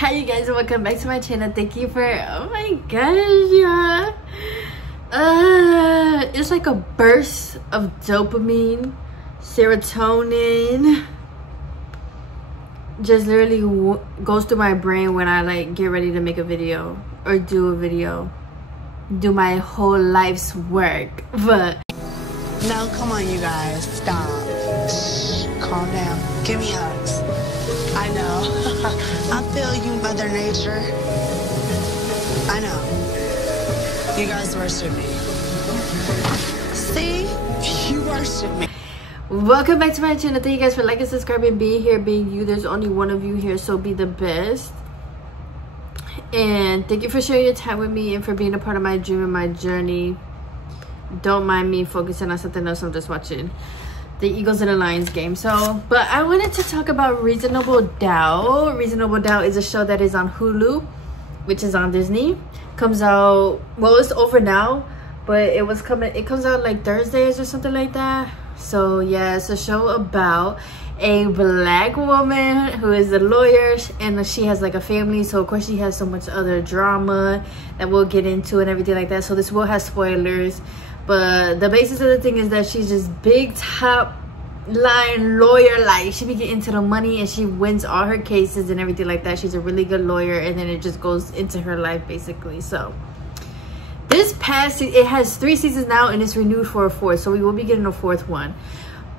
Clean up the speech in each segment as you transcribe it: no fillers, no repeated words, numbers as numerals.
Hi you guys, and welcome back to my channel. Thank you for, oh my gosh, yeah. It's like a burst of dopamine, serotonin. Just literally goes through my brain when I like get ready to make a video or do a video, do my whole life's work. But no, come on, you guys, stop. Shh, calm down. Give me hugs. I know. I feel you, Mother Nature. I know. You guys worship me. See? You worship me. welcome back to my channel. Thank you guys for liking, subscribing, being here, being you. There's only one of you here, so be the best. And thank you for sharing your time with me and for being a part of my dream and my journey. Don't mind me focusing on something else. I'm just watching the Eagles and the Lions game. So, but I wanted to talk about Reasonable Doubt. Reasonable Doubt is a show that is on Hulu, which is on Disney. Comes out, well, it's over now, but it comes out like Thursdays or something like that. So yeah, it's a show about a black woman who is a lawyer, and she has like a family, so of course she has so much other drama that we'll get into and everything like that. So this will have spoilers, but the basis of the thing is that she's just big top line lawyer, like she be getting into the money and she wins all her cases and everything like that. She's a really good lawyer, and then it just goes into her life basically. So this past, it has 3 seasons now and it's renewed for a 4th, so we will be getting a 4th one.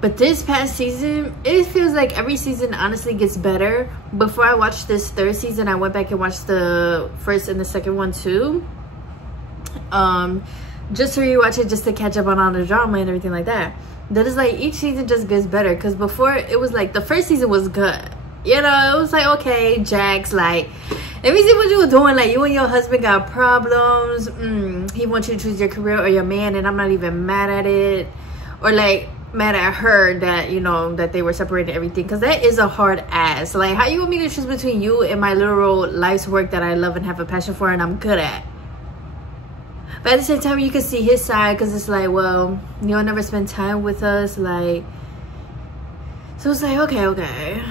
But this past season, it feels like every season honestly gets better. Before I watched this 3rd season, I went back and watched the 1st and the 2nd one too, just to rewatch it, just to catch up on all the drama and everything like that. That is like each season just gets better, because before it was like the 1st season was good, you know, it was like, okay, Jax, like, let me see what you were doing, like you and your husband got problems, he wants you to choose your career or your man, and I'm not even mad at it, or like mad at her that, you know, that they were separated, everything, because that is a hard ass. Like, how you want me to choose between you and my literal life's work that I love and have a passion for and I'm good at? But at the same time, you can see his side, because it's like, well, you'll never spend time with us, like, so it's like, okay.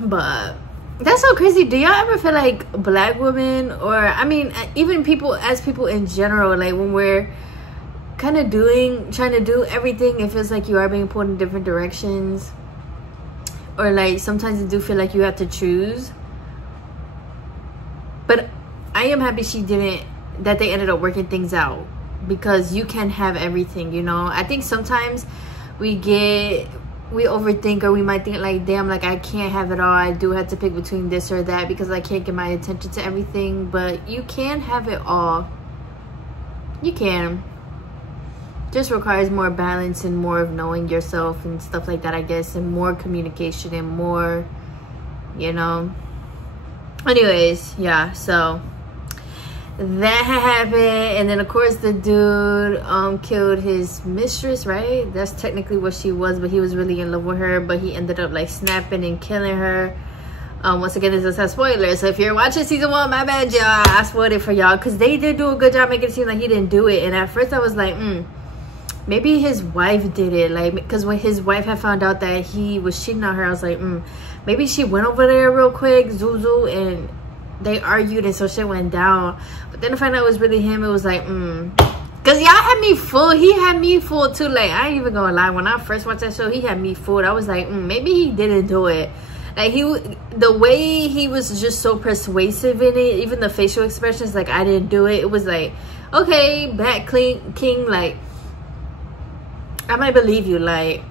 But that's so crazy. Do y'all ever feel like black women, or I mean even people, as people in general, like when we're kind of trying to do everything, it feels like you are being pulled in different directions, or like sometimes you do feel like you have to choose? But I am happy that they ended up working things out, because you can have everything, you know. I think sometimes we overthink, or we might think like, damn, like I can't have it all, I do have to pick between this or that because I can't give my attention to everything. But you can have it all. You can. Just requires more balance and more of knowing yourself and stuff like that, I guess, and more communication and more, you know. Anyways, yeah, so that happened, and then of course the dude killed his mistress, right? That's technically what she was, but he was really in love with her, but he ended up like snapping and killing her. Once again, this is a spoiler, so if you're watching season 1, my bad, y'all, I spoiled it for y'all, because they did do a good job making it seem like he didn't do it. And at first I was like, maybe his wife did it, like, because when his wife had found out that he was cheating on her, I was like, maybe she went over there real quick, Zuzu, and they argued, and so shit went down. But then to find out it was really him, it was like, because y'all had me fooled. He had me fooled too. Like, I ain't even gonna lie, when I first watched that show, he had me fooled. I was like, maybe he didn't do it. Like, the way he was just so persuasive in it, even the facial expressions, like, I didn't do it. It was like, okay, Bat King, like, I might believe you, like.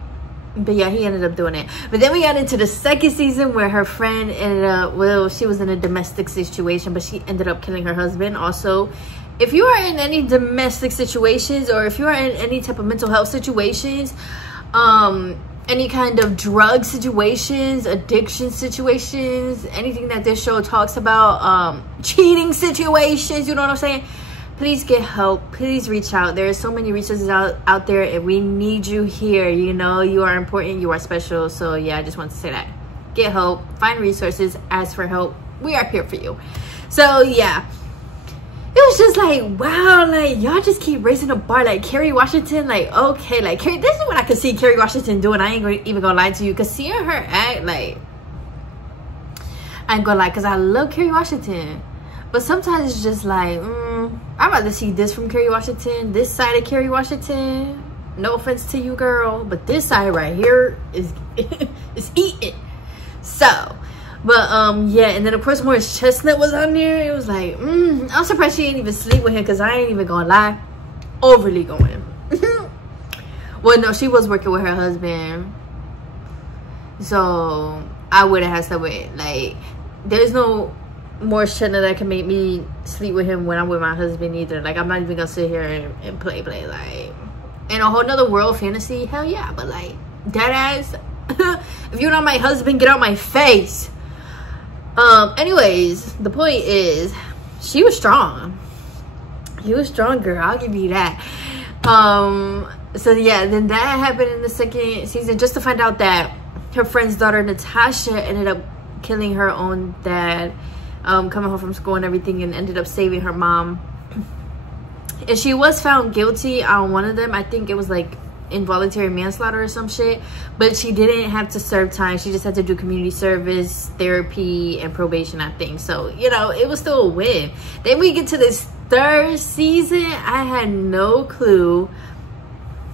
But yeah, he ended up doing it. But then we got into the 2nd season, where her friend ended up, well, she was in a domestic situation, but she ended up killing her husband. Also, if you are in any domestic situations, or if you are in any type of mental health situations, any kind of drug situations, addiction situations, anything that this show talks about, cheating situations, you know what I'm saying? Please get help. Please reach out. There are so many resources out there, and we need you here. You know, you are important, you are special. So yeah, I just want to say that. Get help, find resources, ask for help. We are here for you. So yeah, it was just like, wow, like y'all just keep raising the bar. Like Kerry Washington, like, okay, like Kerry, this is what I could see Kerry Washington doing. I ain't even gonna lie to you, because seeing her act, like, I ain't gonna lie, because I love Kerry Washington. But sometimes it's just like, I'd rather see this from Kerry Washington, this side of Kerry Washington. No offense to you, girl, but this side right here is is eating. So, but yeah, and then of course Morris Chestnut was on there. It was like, I'm surprised she ain't even sleep with him, because I ain't even gonna lie, overly going. Well, no, she was working with her husband, so I would have had to wait. Like, there's no Morris Chestnut that can make me sleep with him when I'm with my husband either. Like, I'm not even gonna sit here and play like in a whole nother world fantasy. Hell yeah, but like dead ass. If you're not my husband, get out my face. Anyways, the point is, she was strong. He was strong, girl, I'll give you that. So yeah, then that happened in the second season, just to find out that her friend's daughter Natasha ended up killing her own dad, coming home from school and everything, and ended up saving her mom. And she was found guilty on one of them. I think it was like involuntary manslaughter or some shit, but she didn't have to serve time. She just had to do community service, therapy, and probation, I think. So, you know, it was still a win. Then we get to this third season. I had no clue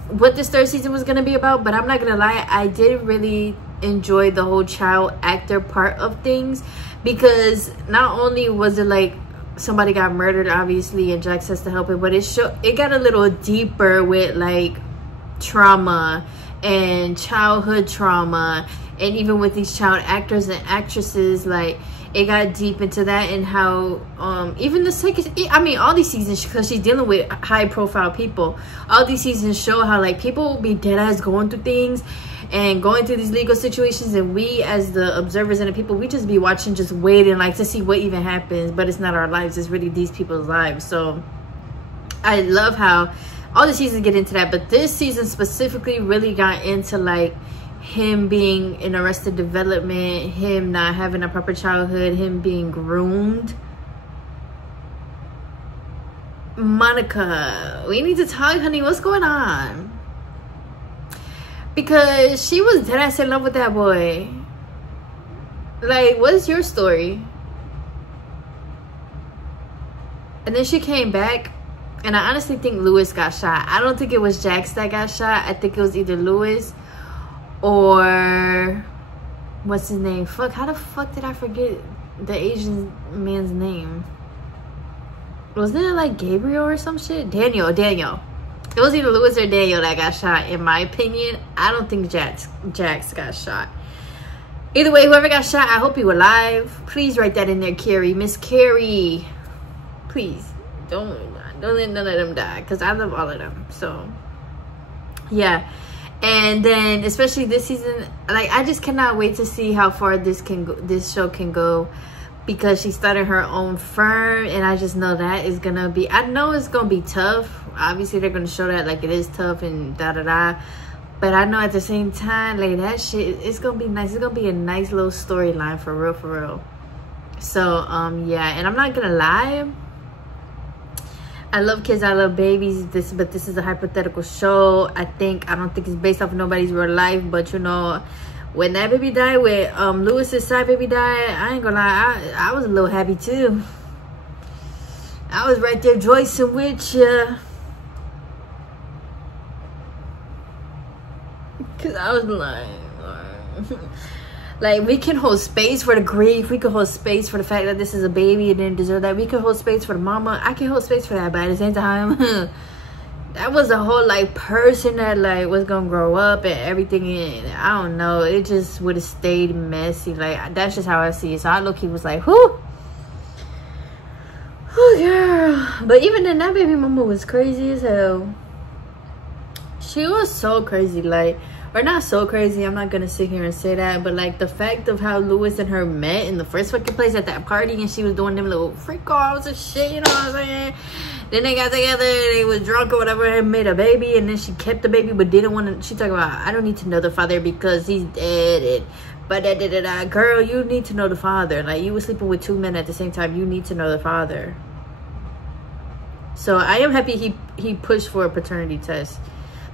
what this third season was gonna be about, but I'm not gonna lie, I did really enjoy the whole child actor part of things, because not only was it like somebody got murdered, obviously, and Jax has to help it, but it got a little deeper with like trauma and childhood trauma, and even with these child actors and actresses, like it got deep into that, and how even the second, I mean, all these seasons, because she's dealing with high profile people, all these seasons show how like people will be dead ass going through things and going through these legal situations, and we as the observers and the people, we just be watching, just waiting like to see what even happens, but it's not our lives, it's really these people's lives. So I love how all the seasons get into that, but this season specifically really got into like him being in Arrested Development, him not having a proper childhood, him being groomed. Monica, we need to talk, honey. What's going on? Because she was dead ass in love with that boy. Like, what's your story? And then she came back, and I honestly think Lewis got shot. I don't think it was Jax that got shot. I think it was either Lewis or what's his name? Fuck, how the fuck did I forget the Asian man's name? Wasn't it like Gabriel or some shit? Daniel. It was either Lewis or Daniel that got shot, in my opinion. I don't think Jax got shot. Either way, whoever got shot, I hope you alive. Please write that in there, Carrie. Miss Carrie. Please, don't let none of them die, because I love all of them. So, yeah. And then, especially this season, like, I just cannot wait to see how far this show can go, because she started her own firm, and I just know that is gonna be, I know it's gonna be tough. Obviously they're gonna show that like it is tough and da-da-da, but I know at the same time, like, that shit, it's gonna be nice. It's gonna be a nice little storyline, for real. So yeah, and I'm not gonna lie, I love kids, I love babies, but this is a hypothetical show. I don't think it's based off of nobody's real life, but you know, when that baby died, with Lewis's side baby died, I ain't gonna lie, I was a little happy too. I was right there rejoicing with you, cause I was like, we can hold space for the grief, we can hold space for the fact that this is a baby and didn't deserve that, we can hold space for the mama, I can hold space for that, but at the same time, that was a whole like person that like was gonna grow up and everything, and I don't know, it just would have stayed messy. Like, that's just how I see it. So I low-key was like, whoo, girl. But even then, that baby mama was crazy as hell. She was so crazy, like, or not so crazy, I'm not gonna sit here and say that, but like the fact of how Lewis and her met in the first fucking place at that party, and she was doing them little freak offs and shit, you know what I'm saying? Then they got together, they was drunk or whatever, and made a baby, and then she kept the baby but didn't want to. She talking about, I don't need to know the father because he's dead, and but da. Girl, you need to know the father. Like, you were sleeping with 2 men at the same time, you need to know the father. So I am happy he pushed for a paternity test,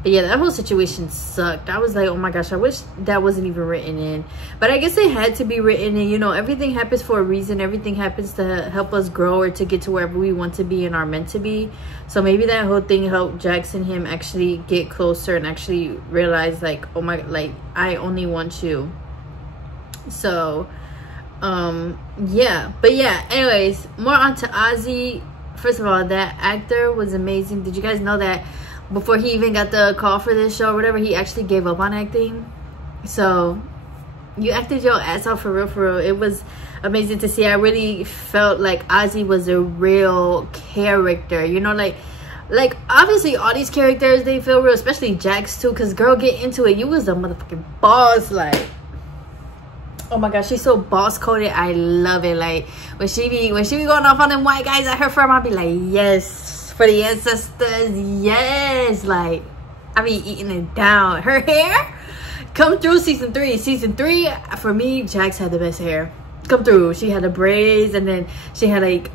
But yeah, that whole situation sucked. I was like, oh my gosh, I wish that wasn't even written in. But I guess it had to be written in. You know, everything happens for a reason. Everything happens to help us grow or to get to wherever we want to be and are meant to be. So maybe that whole thing helped Jax and him actually get closer and actually realize, like, oh my, like, I only want you. So, yeah. But yeah, anyways, more on to Ozzy. First of all, that actor was amazing. Did you guys know that before he even got the call for this show or whatever, he actually gave up on acting? So you acted your ass off, for real, for real. It was amazing to see. I really felt like Ozzy was a real character, you know, like obviously all these characters, they feel real, especially Jax too, because girl, get into it. You was a motherfucking boss. Like, oh my gosh, she's so boss coded. I love it. Like when she be going off on them white guys at her firm, I'll be like, yes, for the ancestors, yes. Like I be eating it down. Her hair come through season 3. Season 3 for me, Jax had the best hair come through. She had the braids, and then she had like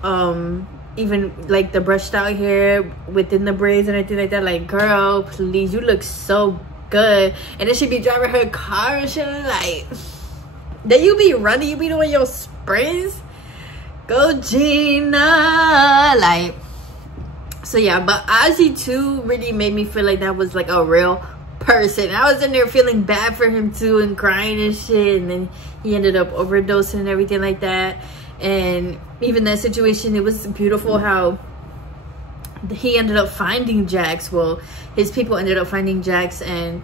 even like the brushed out hair within the braids and everything like that. Like, girl, please, you look so good. And then she be driving her car and shit, like, then you be running, you be doing your sprints. Go Gina. Like, so yeah. But Ozzy too really made me feel like that was like a real person. I was in there feeling bad for him too, and crying and shit, and then he ended up overdosing and everything like that. And even that situation, it was beautiful how he ended up finding Jax. Well, his people ended up finding Jax, and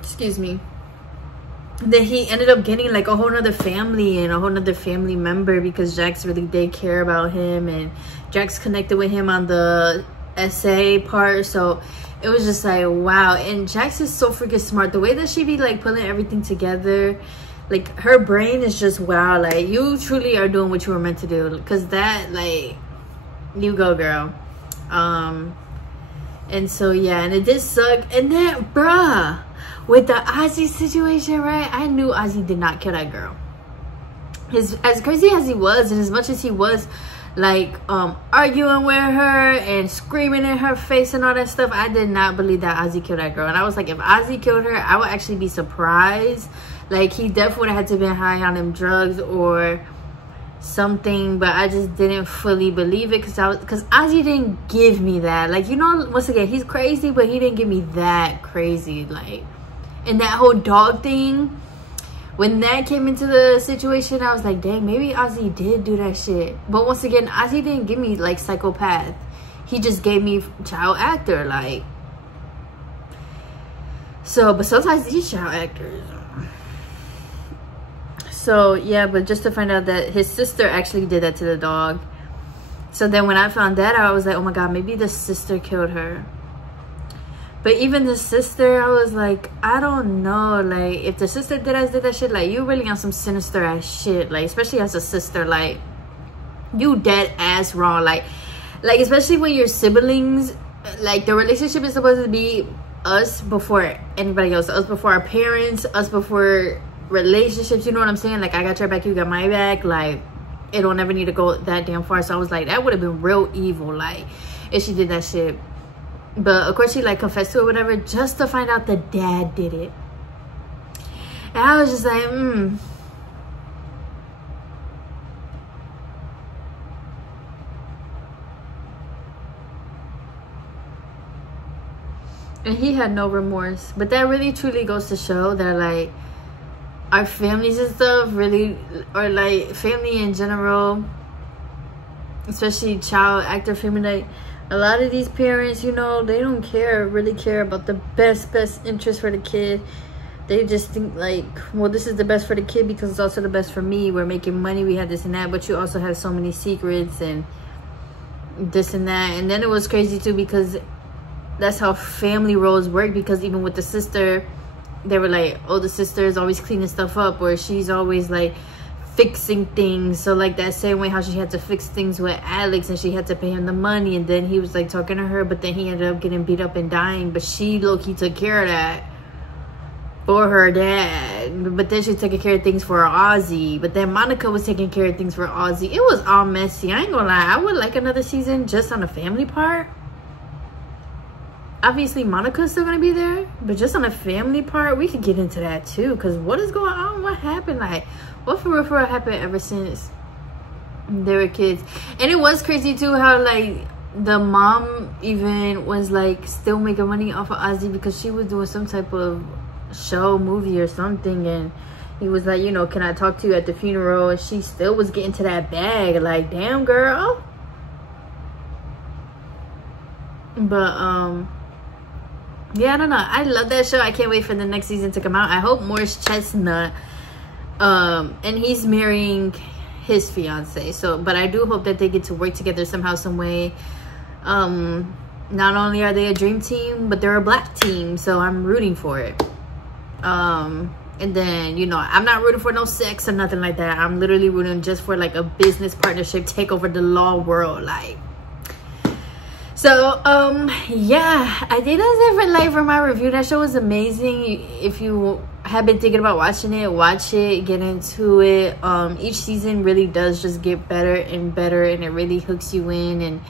excuse me, then he ended up getting like a whole nother family and a whole nother family member, because Jax really did care about him, and Jax connected with him on the essay part. So it was just like, wow. And Jax is so freaking smart. The way that she be like pulling everything together, like her brain is just wow. Like, you truly are doing what you were meant to do, because that, like, you go, girl. And so yeah, and it did suck. And then bruh, with the Ozzy situation, right, I knew Ozzy did not kill that girl. As crazy as he was, and as much as he was like arguing with her and screaming in her face and all that stuff, I did not believe that Ozzy killed that girl. And I was like, if Ozzy killed her, I would actually be surprised. Like, he definitely would have had to been high on them drugs or something, but I just didn't fully believe it, because Ozzy didn't give me that. Like, you know, once again, he's crazy, but he didn't give me that crazy. Like, and that whole dog thing, when that came into the situation, I was like, dang, maybe Ozzy did do that shit. But once again, Ozzy didn't give me like psychopath. He just gave me child actor. Like, so, but sometimes these child actors. So yeah, but just to find out that his sister actually did that to the dog. So then when I found that out, I was like, oh my god, maybe the sister killed her. But even the sister, I was like, I don't know. Like, if the sister did that shit, like, you really on some sinister ass shit. Like, especially as a sister, like, you dead ass wrong. Like especially when your siblings, like, the relationship is supposed to be us before anybody else, us before our parents, us before relationships, you know what I'm saying? Like, I got your back, you got my back. Like, it don't ever need to go that damn far. So I was like, that would have been real evil, like, if she did that shit. But of course she like confessed to it, whatever, just to find out the dad did it. And I was just like, And he had no remorse. But that really truly goes to show that, like, our families and stuff really, or like family in general, especially child actor family, like, a lot of these parents, you know, they don't really care about the best interest for the kid. They just think like, well, this is the best for the kid because it's also the best for me. We're making money, we have this and that, but you also have so many secrets and this and that. And then it was crazy too, because that's how family roles work. Because even with the sister, they were like, oh, the sister is always cleaning stuff up, or she's always like fixing things. So like that same way how she had to fix things with Alex and she had to pay him the money, and then he was like talking to her, but then he ended up getting beat up and dying, but she low-key took care of that for her dad. But then she was taking care of things for Ozzy, but then Monica was taking care of things for Ozzy. It was all messy. I ain't gonna lie, I would like another season just on the family part. obviously Monica's still gonna be there, but just on a family part, we could get into that too. Because what is going on? What happened? Like, what for real happened ever since they were kids? And it was crazy too how like the mom even was like still making money off of Ozzy because she was doing some type of show, movie or something, and he was like, you know, can I talk to you at the funeral? And she still was getting to that bag. Like, damn, girl. But yeah, I don't know, I love that show. I can't wait for the next season to come out. I hope Morris Chestnut and he's marrying his fiance, so but I do hope that they get to work together somehow, some way. Not only are they a dream team, but they're a black team, so I'm rooting for it. And then, you know, I'm not rooting for no sex or nothing like that. I'm literally rooting just for like a business partnership take over the law world, like. So yeah, I think that's it for like for my review. That show was amazing. If you have been thinking about watching it, watch it, get into it. Each season really does just get better and better, and it really hooks you in, and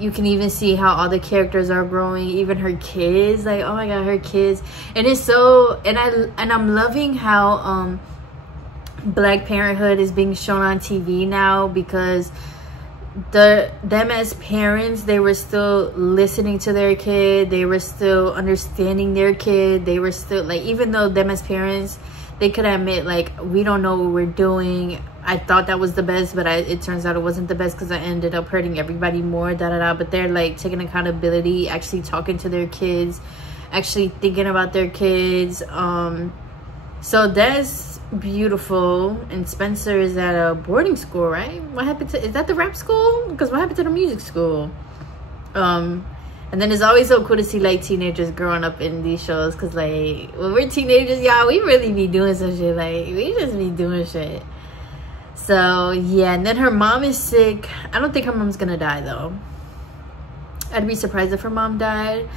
you can even see how all the characters are growing, even her kids. Like, oh my god, her kids. And it's so, and I'm loving how Black Parenthood is being shown on TV now, because them as parents, they were still listening to their kid, they were still understanding their kid, they were still like, even though them as parents, they could admit like, we don't know what we're doing. I thought that was the best, but it turns out it wasn't the best because I ended up hurting everybody more, but they're like taking accountability, actually talking to their kids, actually thinking about their kids. So that's beautiful. And Spencer is at a boarding school, right? What happened to, is that the rap school? Because what happened to the music school? And then it's always so cool to see like teenagers growing up in these shows, because like when we're teenagers, y'all, we really be doing some shit. Like, we just be doing shit. So yeah, and then her mom is sick. I don't think her mom's gonna die though. I'd be surprised if her mom died.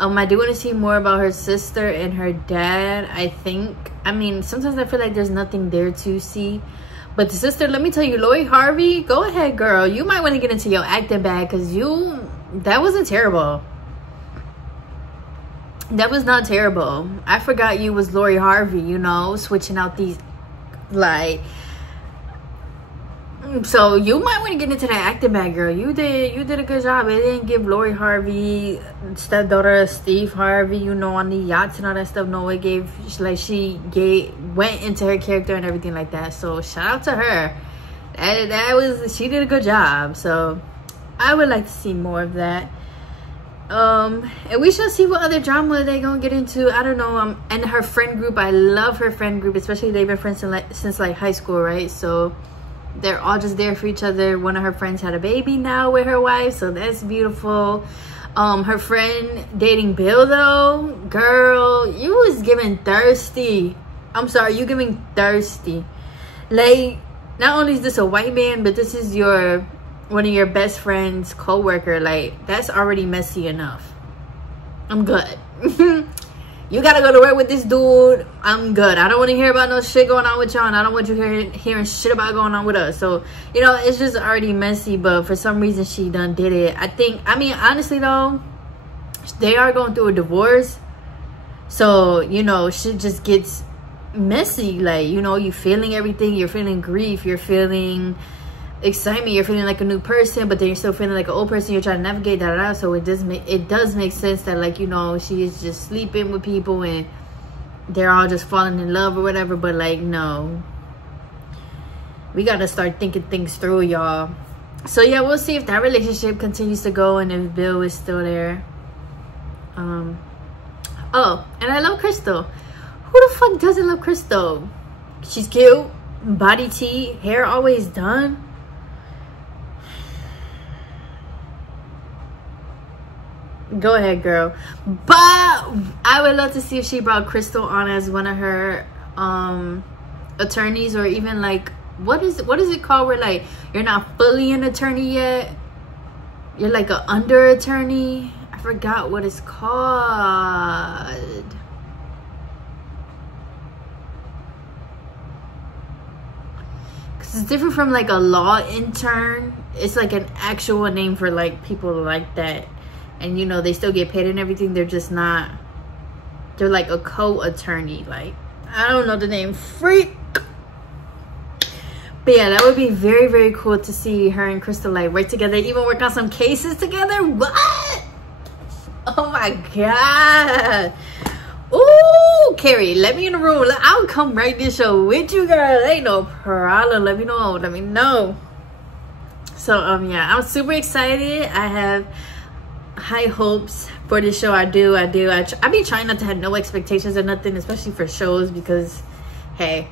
I do want to see more about her sister and her dad. I mean, sometimes I feel like there's nothing there to see. But the sister, let me tell you, Lori Harvey, go ahead, girl. You might want to get into your acting bag, because that wasn't terrible. That was not terrible. I forgot you was Lori Harvey, you know, switching out these, like. So you might want to get into that acting bag, girl. You did a good job. It didn't give Lori Harvey, stepdaughter Steve Harvey, you know, on the yachts and all that stuff. No, it gave, like, went into her character and everything like that. So shout out to her. She did a good job. So I would like to see more of that. And we shall see what other drama they gonna get into. I don't know. And her friend group, I love her friend group, especially they've been friends since like high school, right? So they're all just there for each other. One of her friends had a baby now with her wife, so that's beautiful. Her friend dating Bill though, girl, you was giving thirsty. I'm sorry, you giving thirsty. Like, not only is this a white man, but this is one of your best friend's co-worker. Like, that's already messy enough. I'm good. You gotta go to work with this dude. I'm good. I don't want to hear about no shit going on with y'all, and I don't want you hearing shit about going on with us. So, you know, it's just already messy, but for some reason she done did it. I mean, honestly though, they are going through a divorce. So, you know, shit just gets messy. Like, you know, you feeling everything. You're feeling grief. You're feeling excitement. You're feeling like a new person, but then you're still feeling like an old person. You're trying to navigate that out. So it does make sense that, like, you know, she is just sleeping with people and they're all just falling in love or whatever. But like, no, we gotta start thinking things through, y'all. So yeah, we'll see if that relationship continues to go and if Bill is still there. Oh, and I love Crystal. Who the fuck doesn't love Crystal? She's cute, body tea, hair always done. Go ahead, girl. But I would love to see if she brought Crystal on as one of her attorneys, or even like, what is it called, where like you're not fully an attorney yet, you're like an under attorney. I forgot what it's called. Cause it's different from like a law intern. It's like an actual name for like people like that. and you know they still get paid and everything. They're just not, they're like a co-attorney, like I don't know the name, freak. But yeah, that would be very, very cool to see her and Crystal like work together, even work on some cases together. What? Oh my god. Ooh, Carrie, let me in the room. I'll come write this show with you, girl. Ain't no problem. Let me know. So yeah, I'm super excited. I have high hopes for this show. I be trying not to have no expectations or nothing, especially for shows, because hey.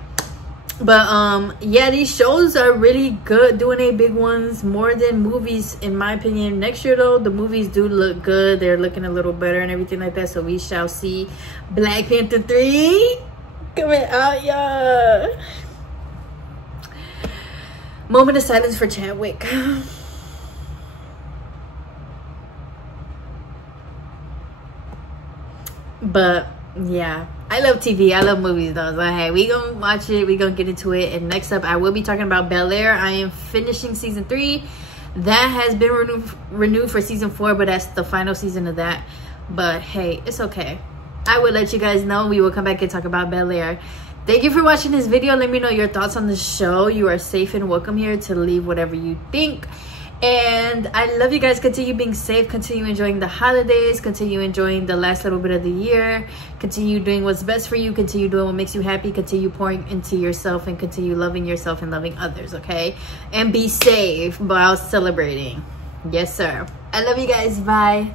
But yeah, these shows are really good, doing a big ones, more than movies in my opinion. Next year though, the movies do look good. They're looking a little better and everything like that, so we shall see Black Panther 3 coming out, y'all. Moment of silence for Chadwick. But yeah, I love TV. I love movies though. So hey, we gonna watch it. We gonna get into it. And next up, I will be talking about Bel-Air. I am finishing season 3. That has been renewed for season 4, but that's the final season of that. But hey, it's okay. I will let you guys know. We will come back and talk about Bel-Air. Thank you for watching this video. Let me know your thoughts on the show. You are safe and welcome here to leave whatever you think. And I love you guys. Continue being safe, continue enjoying the holidays, continue enjoying the last little bit of the year, continue doing what's best for you, continue doing what makes you happy, continue pouring into yourself, and continue loving yourself and loving others, okay? And be safe while celebrating. Yes sir. I love you guys. Bye.